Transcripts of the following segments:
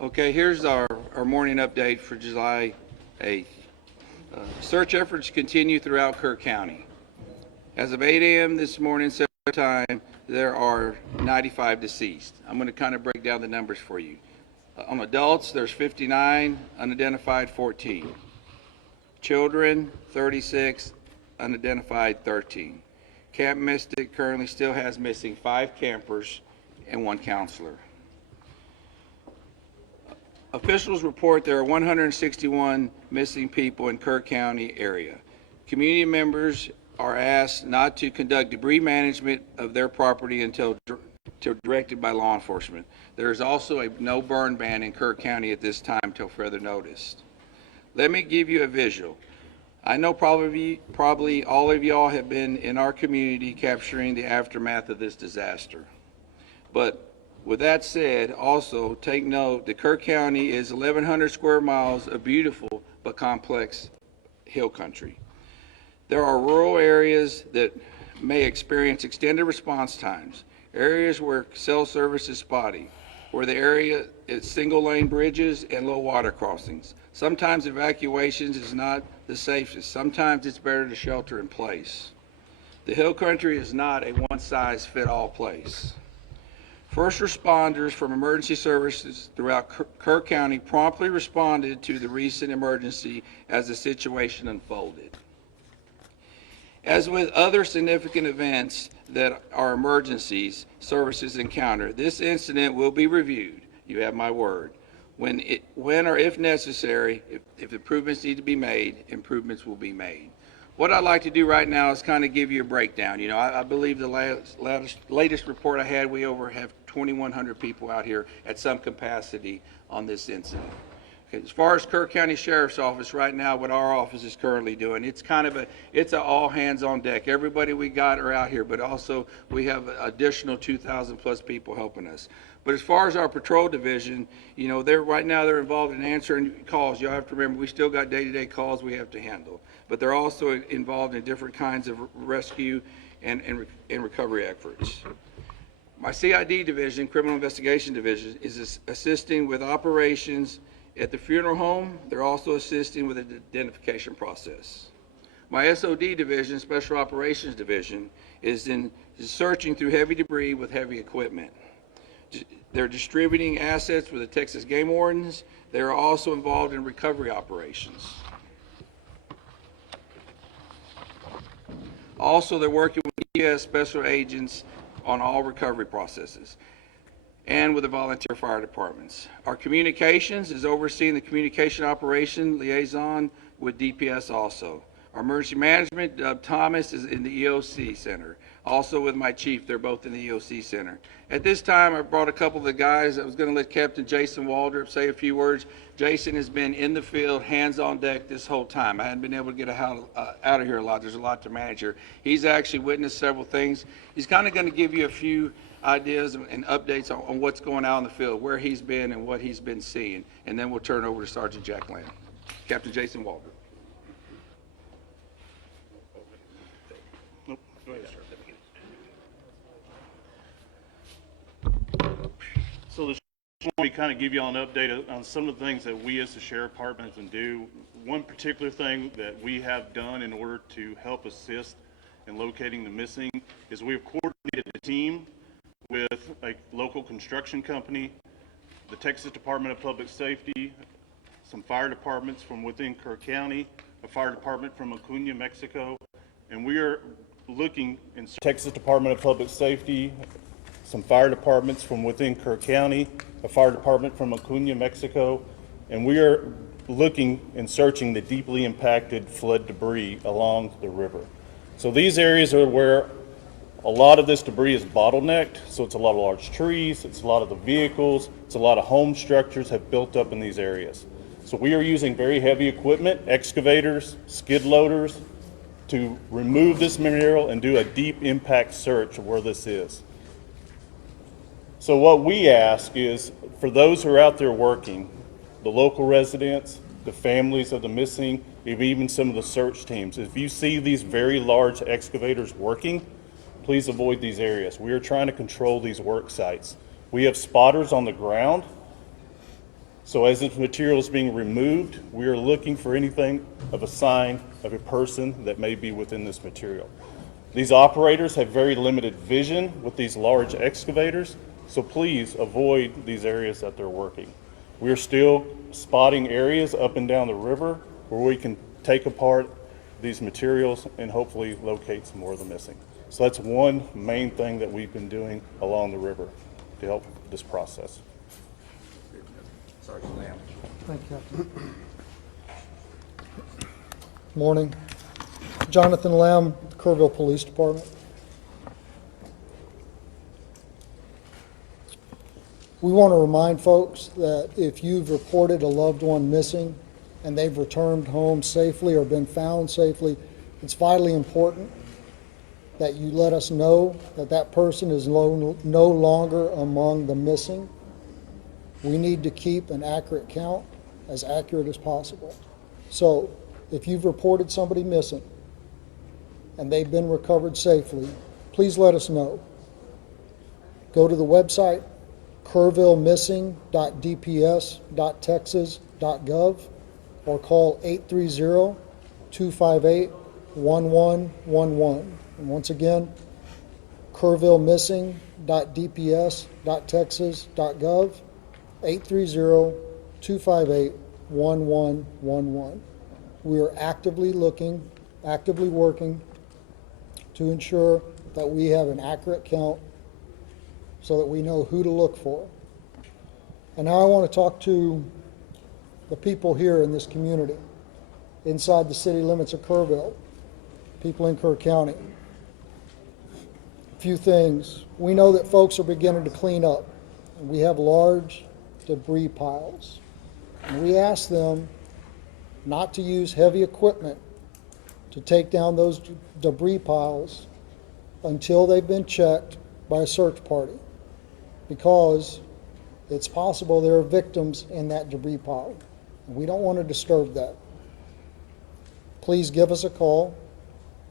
Okay, here's our morning update for July 8th. Search efforts continue throughout Kerr County. As of 8 a.m. this morning, Central Time, there are 95 deceased. I'm going to kind of break down the numbers for you. On adults, there's 59, unidentified 14. Children, 36, unidentified 13. Camp Mystic currently still has missing 5 campers and 1 counselor. Officials report there are 161 missing people in Kerr County area. Community members are asked not to conduct debris management of their property until directed by law enforcement. There is also a no burn ban in Kerr County at this time until further notice. Let me give you a visual. I know probably all of y'all have been in our community capturing the aftermath of this disaster. But with that said, also take note that Kerr County is 1,100 square miles of beautiful but complex hill country. There are rural areas that may experience extended response times, areas where cell service is spotty, where the area is single lane bridges and low water crossings. Sometimes evacuations is not the safest. Sometimes it's better to shelter in place. The hill country is not a one-size-fits-all place. First responders from emergency services throughout Kerr County promptly responded to the recent emergency as the situation unfolded. As with other significant events that are emergencies services encounter, this incident will be reviewed. You have my word. When or if necessary, if improvements need to be made, improvements will be made. What I'd like to do right now is kind of give you a breakdown. You know, I believe the latest report I had, we have 2,100 people out here at some capacity on this incident. Okay, as far as Kerr County Sheriff's Office right now, what our office is currently doing, it's an all hands on deck. Everybody we got are out here, but also we have additional 2,000 plus people helping us. But as far as our patrol division, you know, right now they're involved in answering calls. You have to remember, we still got day-to-day calls we have to handle. But they're also involved in different kinds of rescue and recovery efforts. My CID division, Criminal Investigation Division, is assisting with operations at the funeral home. They're also assisting with the identification process. My SOD division, Special Operations Division, is searching through heavy debris with heavy equipment. They're distributing assets with the Texas Game Wardens. They are also involved in recovery operations. Also, they're working with U.S. special agents on all recovery processes and with the volunteer fire departments. Our communications is overseeing the communication operation liaison with DPS also. Our emergency management, Doug Thomas, is in the EOC Center. Also with my chief, they're both in the EOC Center. At this time, I brought a couple of the guys. I was going to let Captain Jason Waldrop say a few words. Jason has been in the field, hands on deck this whole time. I hadn't been able to get out of here a lot. There's a lot to manage here. He's actually witnessed several things. He's kind of going to give you a few ideas and updates on what's going on in the field, where he's been and what he's been seeing. And then we'll turn it over to Sergeant Jack Lamb. Captain Jason Waldrop. So this we kind of give you all an update on some of the things that we as the Sheriff Department can do. One particular thing that we have done in order to help assist in locating the missing is we've coordinated a team with a local construction company, the Texas Department of Public Safety, some fire departments from within Kerr County, a fire department from Acuna, Mexico, and we are looking in Texas Department of Public Safety, some fire departments from within Kerr County, a fire department from Acuna, Mexico, and we are looking and searching the deeply impacted flood debris along the river. So these areas are where a lot of this debris is bottlenecked, so it's a lot of large trees, it's a lot of the vehicles, it's a lot of home structures have built up in these areas. So we are using very heavy equipment, excavators, skid loaders, to remove this material and do a deep impact search of where this is. So what we ask is, for those who are out there working, the local residents, the families of the missing, even some of the search teams, if you see these very large excavators working, please avoid these areas. We are trying to control these work sites. We have spotters on the ground So as this material is being removed, we are looking for anything of a sign of a person that may be within this material. These operators have very limited vision with these large excavators, so please avoid these areas that they're working. We are still spotting areas up and down the river where we can take apart these materials and hopefully locate some more of the missing. So that's one main thing that we've been doing along the river to help this process. Sergeant Lamb. Thank you, Captain. Morning. Jonathan Lamb, Kerrville Police Department. We want to remind folks that if you've reported a loved one missing and they've returned home safely or been found safely, it's vitally important that you let us know that that person is no longer among the missing. We need to keep an accurate count, as accurate as possible. So if you've reported somebody missing and they've been recovered safely, please let us know. Go to the website, kerrvillemissing.dps.texas.gov, or call 830-258-1111. And once again, kerrvillemissing.dps.texas.gov, 830-258-1111. We are actively working to ensure that we have an accurate count so that we know who to look for. And now I want to talk to the people here in this community, inside the city limits of Kerrville, people in Kerr County. A few things. We know that folks are beginning to clean up. And we have large debris piles. And we ask them not to use heavy equipment to take down those debris piles until they've been checked by a search party, because it's possible there are victims in that debris pile. And we don't want to disturb that. Please give us a call,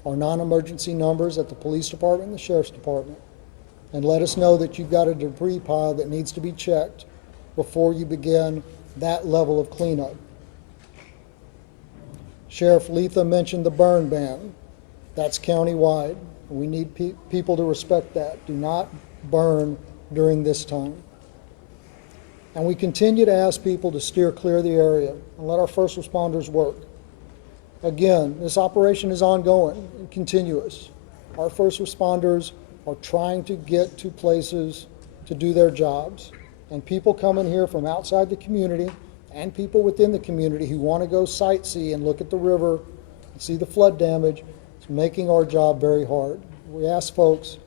our non-emergency numbers at the police department and the sheriff's department, and let us know that you've got a debris pile that needs to be checked before you begin that level of cleanup. Sheriff Letha mentioned the burn ban. That's countywide. We need people to respect that. Do not burn during this time. And we continue to ask people to steer clear of the area and let our first responders work. Again, this operation is ongoing and continuous. Our first responders are trying to get to places to do their jobs. And people coming here from outside the community and people within the community who want to go sightsee and look at the river and see the flood damage, it's making our job very hard. We ask folks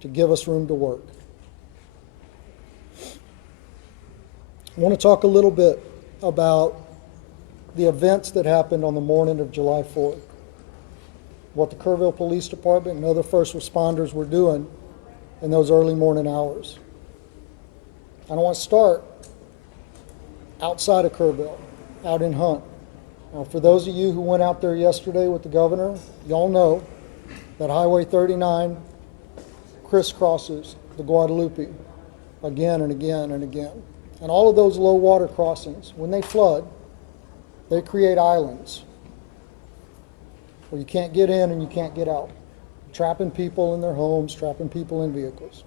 to give us room to work. I want to talk a little bit about the events that happened on the morning of July 4th, what the Kerrville Police Department and other first responders were doing in those early morning hours. And I want to start outside of Kerrville, out in Hunt. Now, for those of you who went out there yesterday with the governor, y'all know that Highway 39 crisscrosses the Guadalupe again and again and again. And all of those low water crossings, when they flood, they create islands where you can't get in and you can't get out, trapping people in their homes, trapping people in vehicles.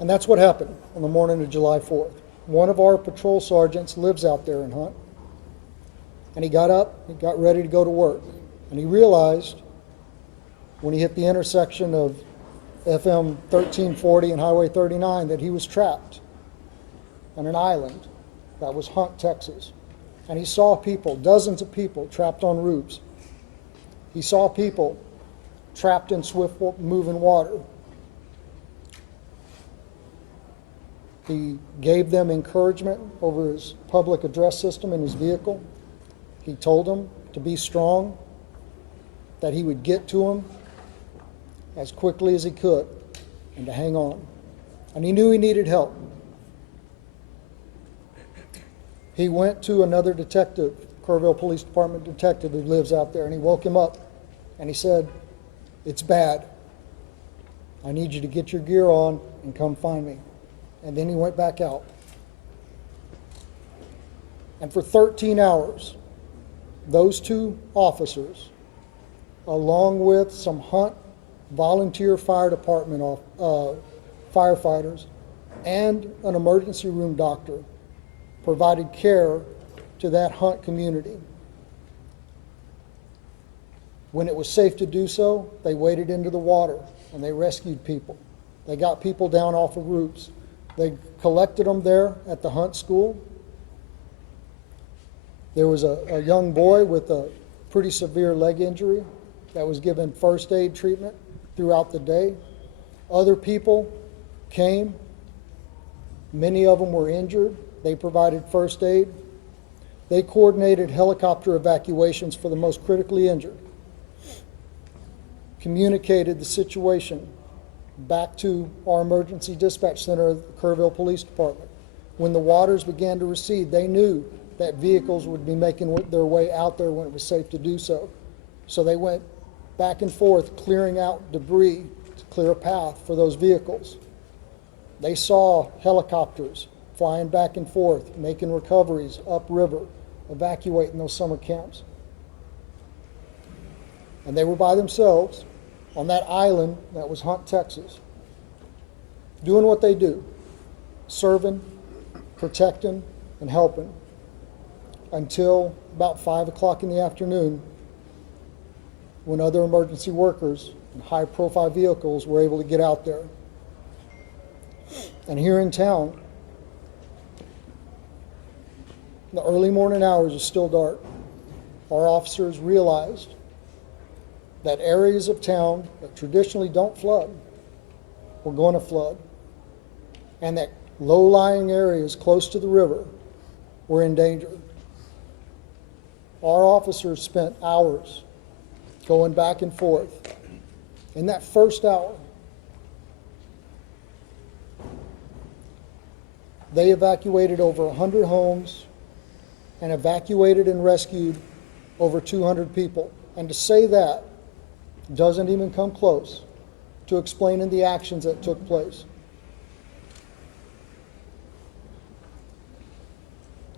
And that's what happened on the morning of July 4th. One of our patrol sergeants lives out there in Hunt, and he got up, he got ready to go to work, and he realized when he hit the intersection of FM 1340 and Highway 39 that he was trapped on an island that was Hunt, Texas. And he saw people, dozens of people, trapped on roofs. He saw people trapped in swift moving water. He gave them encouragement over his public address system in his vehicle. He told them to be strong, that he would get to them as quickly as he could, and to hang on. And he knew he needed help. He went to another detective, Kerrville Police Department detective who lives out there, and he woke him up and he said, "It's bad. I need you to get your gear on and come find me." And then he went back out. And for 13 hours, those two officers, along with some Hunt volunteer fire department firefighters and an emergency room doctor, provided care to that Hunt community. When it was safe to do so, they waded into the water and they rescued people. They got people down off of roofs. They collected them there at the Hunt School. There was a young boy with a pretty severe leg injury that was given first aid treatment throughout the day. Other people came. Many of them were injured. They provided first aid. They coordinated helicopter evacuations for the most critically injured, communicated the situation back to our emergency dispatch center of the Kerrville Police Department. When the waters began to recede, they knew that vehicles would be making their way out there when it was safe to do so. So they went back and forth clearing out debris to clear a path for those vehicles. They saw helicopters flying back and forth, making recoveries upriver, evacuating those summer camps. And they were by themselves on that island that was Hunt, Texas, doing what they do, serving, protecting, and helping, until about 5 o'clock in the afternoon, when other emergency workers and high-profile vehicles were able to get out there. And here in town, in the early morning hours, it's still dark, our officers realized that areas of town that traditionally don't flood were going to flood, and that low-lying areas close to the river were in danger. Our officers spent hours going back and forth. In that first hour, they evacuated over 100 homes and evacuated and rescued over 200 people. And to say that doesn't even come close to explaining the actions that took place.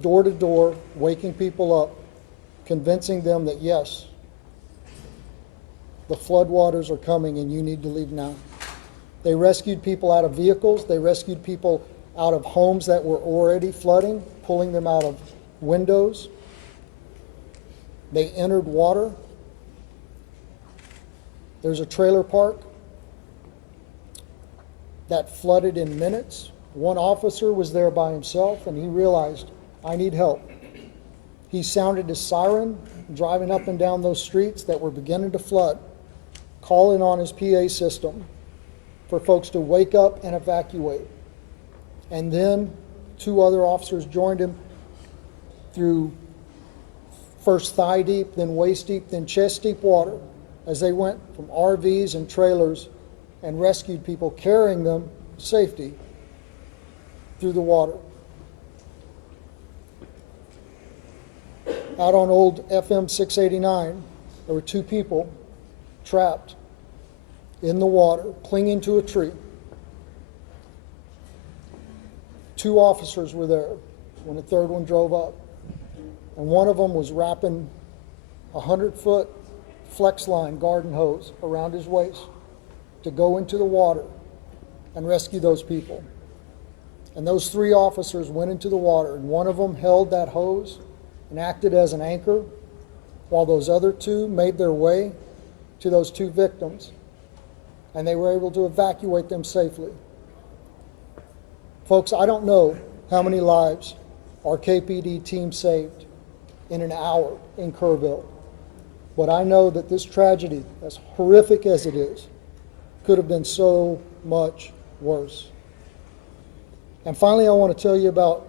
Door to door, waking people up, convincing them that yes, the floodwaters are coming and you need to leave now. They rescued people out of vehicles. They rescued people out of homes that were already flooding, pulling them out of windows. They entered water. There's a trailer park that flooded in minutes. One officer was there by himself and he realized, I need help. He sounded his siren, driving up and down those streets that were beginning to flood, calling on his PA system for folks to wake up and evacuate. And then 2 other officers joined him through first thigh deep, then waist deep, then chest deep water, as they went from RVs and trailers and rescued people, carrying them to safety through the water. Out on old FM 689, there were 2 people trapped in the water, clinging to a tree. 2 officers were there when the 3rd one drove up. And one of them was wrapping a 100-foot flex line garden hose around his waist to go into the water and rescue those people. And those 3 officers went into the water, and one of them held that hose and acted as an anchor, while those other 2 made their way to those 2 victims, and they were able to evacuate them safely. Folks, I don't know how many lives our KPD team saved in an hour in Kerrville, but I know that this tragedy, as horrific as it is, could have been so much worse. And finally, I want to tell you about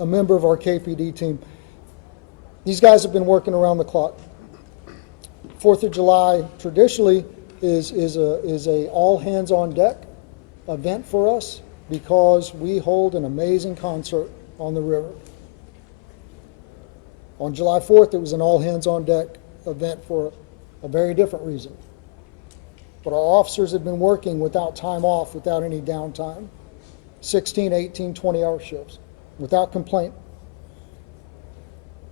a member of our KPD team. These guys have been working around the clock. 4th of July traditionally is a all hands on deck event for us, because we hold an amazing concert on the river. On July 4th, it was an all hands on deck event for a very different reason. But our officers had been working without time off, without any downtime, 16, 18, 20-hour shifts, without complaint.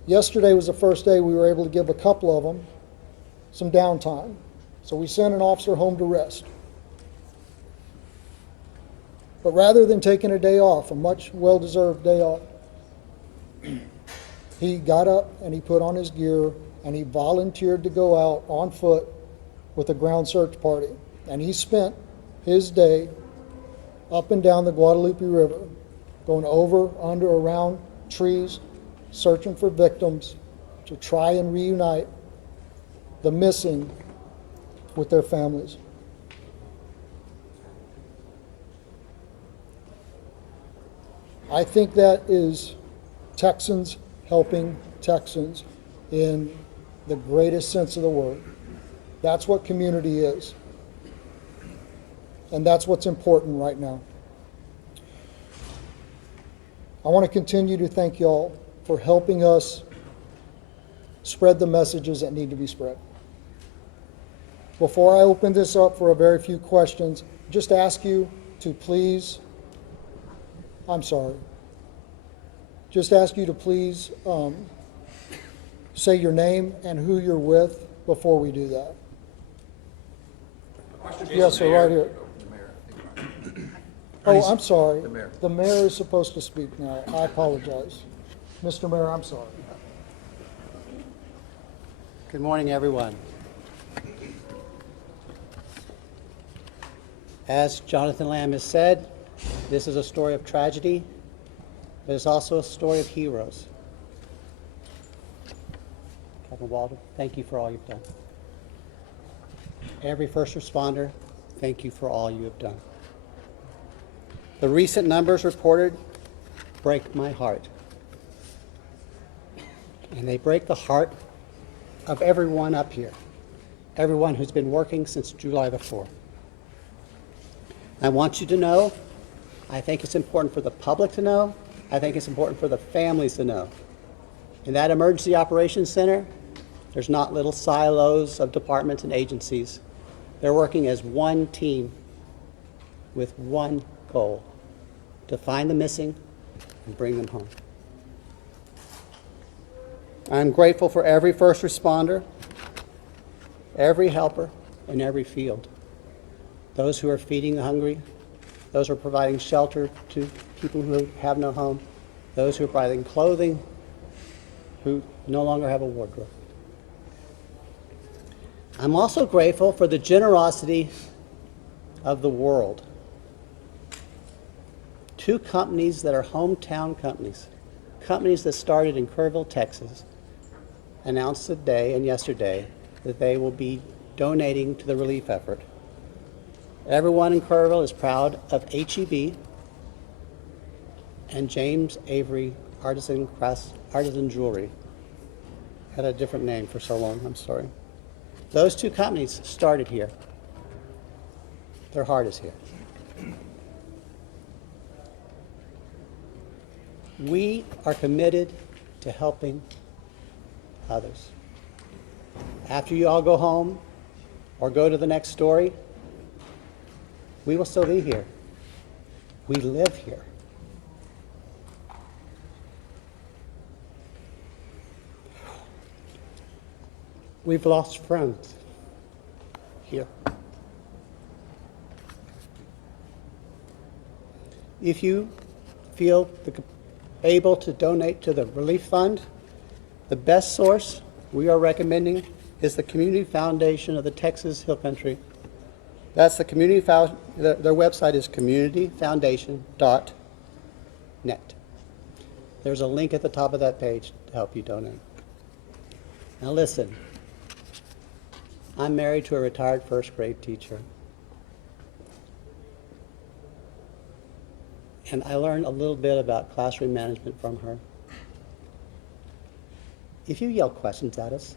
Yesterday was the first day we were able to give a couple of them some downtime. So we sent an officer home to rest. But rather than taking a day off, a much well-deserved day off, he got up and he put on his gear and he volunteered to go out on foot with a ground search party. And he spent his day up and down the Guadalupe River, going over, under, around trees, searching for victims to try and reunite the missing with their families. I think that is Texans helping Texans in the greatest sense of the word. That's what community is. And that's what's important right now. I want to continue to thank y'all for helping us spread the messages that need to be spread. Before I open this up for a very few questions, just ask you to please, just ask you to please say your name and who you're with before we do that. Yes, sir, right here. Oh, I'm sorry. The mayor. The mayor is supposed to speak now. I apologize. Mr. Mayor, I'm sorry. Good morning, everyone. As Jonathan Lamb has said, this is a story of tragedy, but it's also a story of heroes. Captain Walden, thank you for all you've done. Every first responder, thank you for all you have done. The recent numbers reported break my heart. And they break the heart of everyone up here, everyone who's been working since July the 4th. I want you to know, I think it's important for the public to know, I think it's important for the families to know. In that emergency operations center, there's not little silos of departments and agencies. They're working as one team with one goal, to find the missing and bring them home. I'm grateful for every first responder, every helper in every field. Those who are feeding the hungry, those who are providing shelter to people who have no home, those who are providing clothing, who no longer have a wardrobe. I'm also grateful for the generosity of the world. Two companies that are hometown companies, companies that started in Kerrville, Texas, announced today and yesterday that they will be donating to the relief effort. Everyone in Kerrville is proud of HEB and James Avery Artisan Jewelry. Had a different name for so long, I'm sorry. Those two companies started here. Their heart is here. We are committed to helping others. After you all go home or go to the next story, we will still be here. We live here. We've lost friends here. If you feel able to donate to the relief fund, the best source we are recommending is the Community Foundation of the Texas Hill Country. That's the community their website is communityfoundation.net. There's a link at the top of that page to help you donate. Now listen, I'm married to a retired first grade teacher. And I learned a little bit about classroom management from her. If you yell questions at us,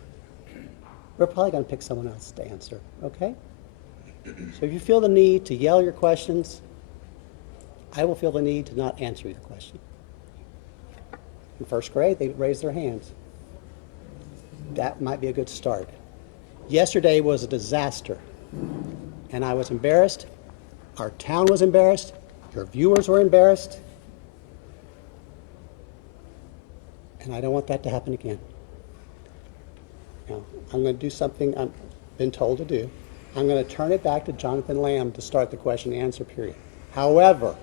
we're probably going to pick someone else to answer, okay? So if you feel the need to yell your questions, I will feel the need to not answer the question. In first grade, they raised their hands. That might be a good start. Yesterday was a disaster, and I was embarrassed. Our town was embarrassed. Your viewers were embarrassed. and I don't want that to happen again. Now, I'm going to do something I've been told to do. I'm going to turn it back to Jonathan Lamb to start the question and answer period. However,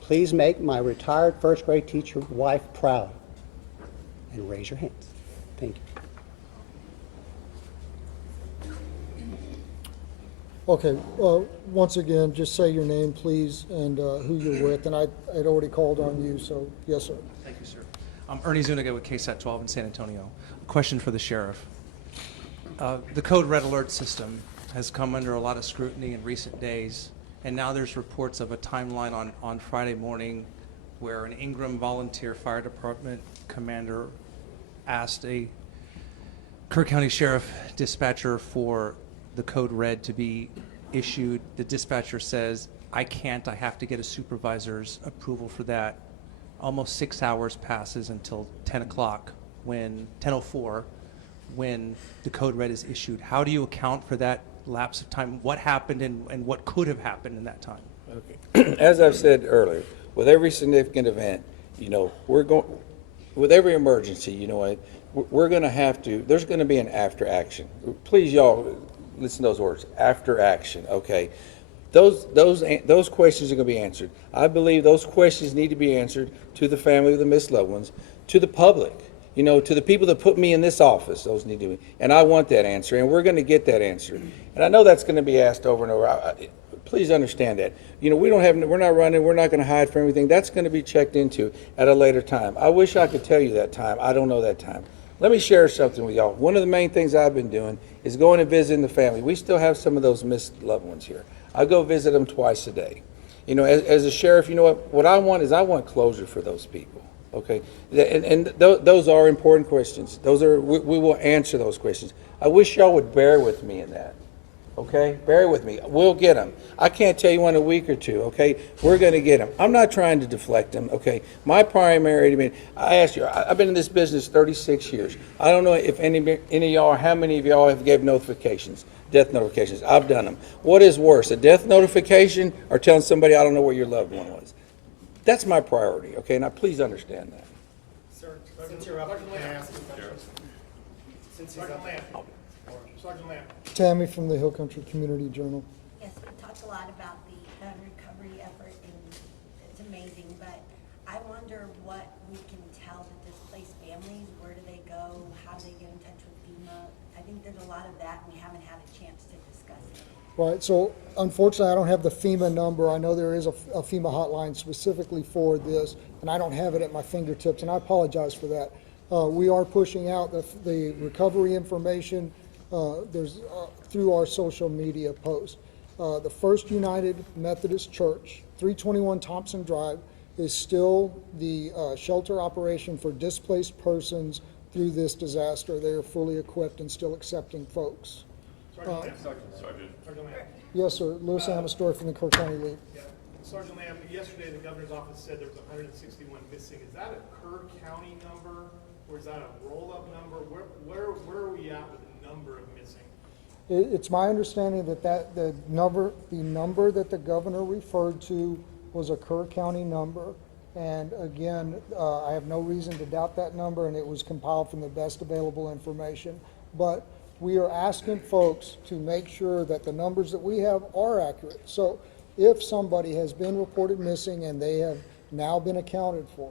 please make my retired first grade teacher wife proud and raise your hands. Thank you. Okay, once again, just say your name, please, and who you're with, and I'd already called on you, so yes, sir. Thank you, sir. I'm Ernie Zuniga with KXXV in San Antonio. A question for the sheriff. The code red alert system has come under a lot of scrutiny in recent days, and now there's reports of a timeline on Friday morning where an Ingram Volunteer Fire Department commander asked a Kerr County Sheriff dispatcher for the code red to be issued. The dispatcher says, I can't, I have to get a supervisor's approval for that. Almost 6 hours passes until 10 o'clock, 10:04, when the code red is issued. How do you account for that lapse of time? What happened and what could have happened in that time? Okay. As I've said earlier, with every significant event, with every emergency, we're going to have to, there's going to be an after action. Please, y'all, listen to those words, after action, okay? Those questions are going to be answered. I believe those questions need to be answered to the family of the missed loved ones, to the public, to the people that put me in this office. Those need to be, and I want that answer, and we're going to get that answer. And I know that's going to be asked over and over. Please understand that. We're not running, we're not going to hide from everything. That's going to be checked into at a later time. I wish I could tell you that time. I don't know that time. Let me share something with y'all. One of the main things I've been doing is going and visiting the family. We still have some of those missed loved ones here. I go visit them twice a day. As a sheriff, what I want is I want closure for those people. Okay, and those are important questions. We will answer those questions. I wish y'all would bear with me in that. Okay, bear with me. We'll get them. I can't tell you in a week or two. Okay, we're going to get them. I'm not trying to deflect them. Okay, my primary. I asked you. I've been in this business 36 years. I don't know if any of y'all, or how many of y'all have gave notifications, death notifications. I've done them. What is worse, a death notification or telling somebody I don't know where your loved one was? That's my priority. Okay, now please understand that. Sir, since you're up, can I ask you a question? Since he's up. Sergeant Lamb. Tammy from the Hill Country Community Journal. Yes, we talked a lot about the recovery effort, and it's amazing, but I wonder what we can tell the displaced families. Where do they go? How do they get in touch with FEMA? I think there's a lot of that, and we haven't had a chance to discuss it. Right, so unfortunately, I don't have the FEMA number. I know there is a FEMA hotline specifically for this, and I don't have it at my fingertips, and I apologize for that. We are pushing out the recovery information through our social media posts. The First United Methodist Church, 321 Thompson Drive, is still the shelter operation for displaced persons through this disaster. They are fully equipped and still accepting folks. Sergeant Lamb. Yes, sir. Louis Amastor from the Kerr County League. Yeah. Sergeant Lamb, yesterday the governor's office said there was 161 missing. Is that a Kerr County number, or is that a roll-up number? Where are we at with the number of missing? It's my understanding that the number that the governor referred to was a Kerr County number. And again, I have no reason to doubt that number, and it was compiled from the best available information. But we are asking folks to make sure that the numbers that we have are accurate. So if somebody has been reported missing and they have now been accounted for,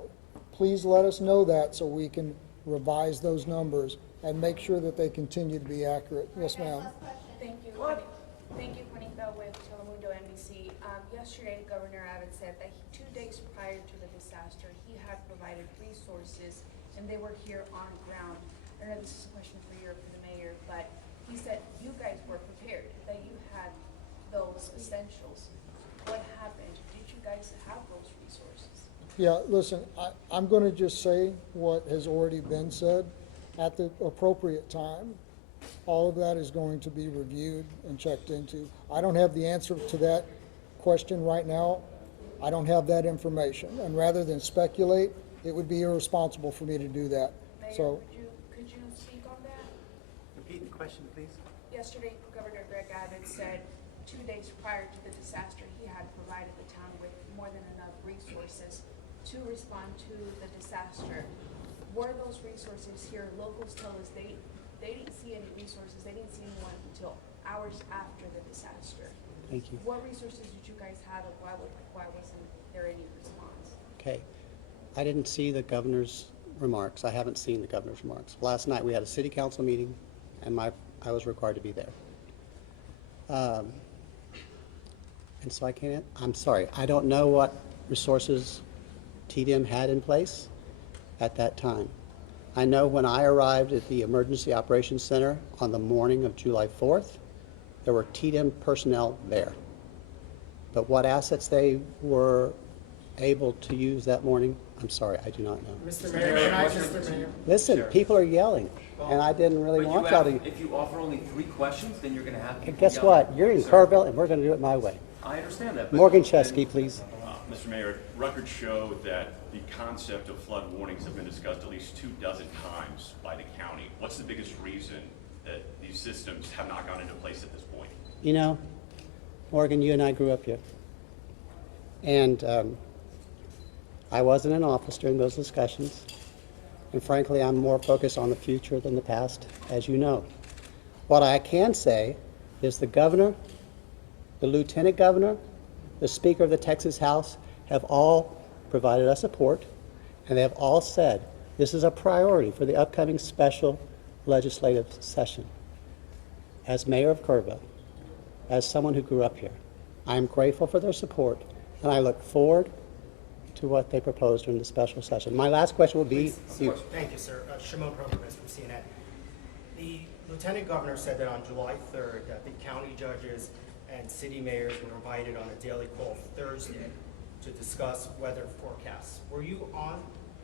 please let us know that so we can revise those numbers and make sure that they continue to be accurate. Yes, ma'am. Thank you. Thank you, Juanita with Telemundo NBC. Yesterday, Governor Abbott said that 2 days prior to the disaster, he had provided resources and they were here on ground. I know this is a question for the mayor, but he said you guys were prepared, that you had those essentials. What happened? Did you guys have those resources? Yeah, listen, I'm going to just say what has already been said. At the appropriate time, all of that is going to be reviewed and checked into. I don't have the answer to that question right now. I don't have that information. And rather than speculate, it would be irresponsible for me to do that. Mayor, So, could you speak on that? Repeat the question, please. Yesterday, Governor Greg Abbott said 2 days prior to the disaster, he had provided the town with more than enough resources to respond to the disaster. were those resources here? Locals tell us they didn't see any resources, they didn't see anyone until hours after the disaster. Thank you. What resources did you guys have, and why wasn't there any response? Okay. I didn't see the governor's remarks. I haven't seen the governor's remarks. Last night, we had a city council meeting, and I was required to be there. And so I'm sorry, I don't know what resources TDM had in place at that time. I know when I arrived at the Emergency Operations Center on the morning of July 4th, there were TDM personnel there. But what assets they were able to use that morning, I'm sorry, I do not know. Mr. Mayor, can I just, Mr. Mayor? Listen, people are yelling, and I didn't really want y'all to. If you offer only 3 questions, then you're going to have people Guess yelling. what? You're in Kerrville, and we're going to do it my way. I understand that. but- Morgan Chesky, please. Mr. Mayor, records show that the concept of flood warnings have been discussed at least 24 times by the county. What's the biggest reason that these systems have not gone into place at this point? You know, Morgan, you and I grew up here. And I wasn't in office during those discussions. And frankly, I'm more focused on the future than the past, as you know. What I can say is the governor, the lieutenant governor, the Speaker of the Texas House have all provided us support, and they have all said this is a priority for the upcoming special legislative session. As mayor of Kerrville, as someone who grew up here, I am grateful for their support, and I look forward to what they propose during the special session. My last question will be you. Thank you, sir. Shimon Provost from CNN. The Lieutenant Governor said that on July 3rd that the county judges and city mayors were invited on a daily call Thursday to discuss weather forecasts. Were you on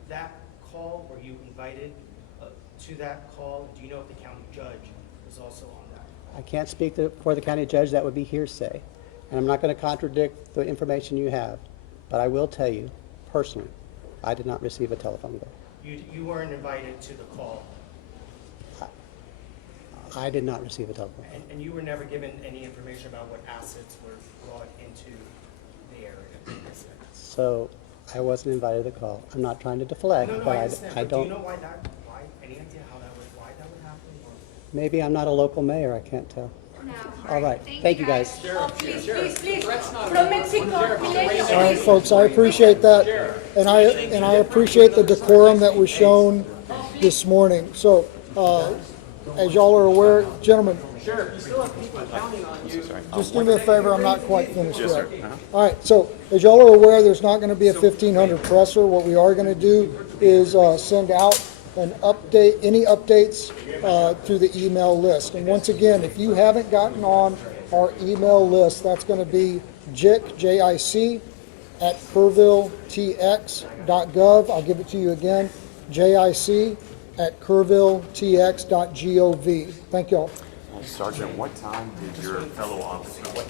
that call? Were you invited to that call? Do you know if the county judge was also on that? I can't speak for the county judge. That would be hearsay. And I'm not going to contradict the information you have. But I will tell you, personally, I did not receive a telephone call. You weren't invited to the call, I did not receive a telephone call. and you were never given any information about what assets were brought into the area. So I wasn't invited to the call. I'm not trying to deflect, No, but I understand. I But do don't. you know why any idea why that would happen? Or? Maybe I'm not a local mayor. I can't tell. All right. Thank you, guys. Oh, please, from Mexico, All right, folks, I appreciate that, and I appreciate the decorum that was shown this morning. So, as y'all are aware, gentlemen, just do me a favor, I'm not quite finished yet. All right, so as y'all are aware, there's not going to be a 1500 presser. What we are going to do is send out an update, any updates through the email list. And once again, if you haven't gotten on our email list, that's going to be JIC, J-I-C, at kerrvilletx.gov. I'll give it to you again, JIC at kerrvilletx.gov. Thank y'all. Sergeant, what time did your fellow officer come up?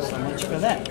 So much for that.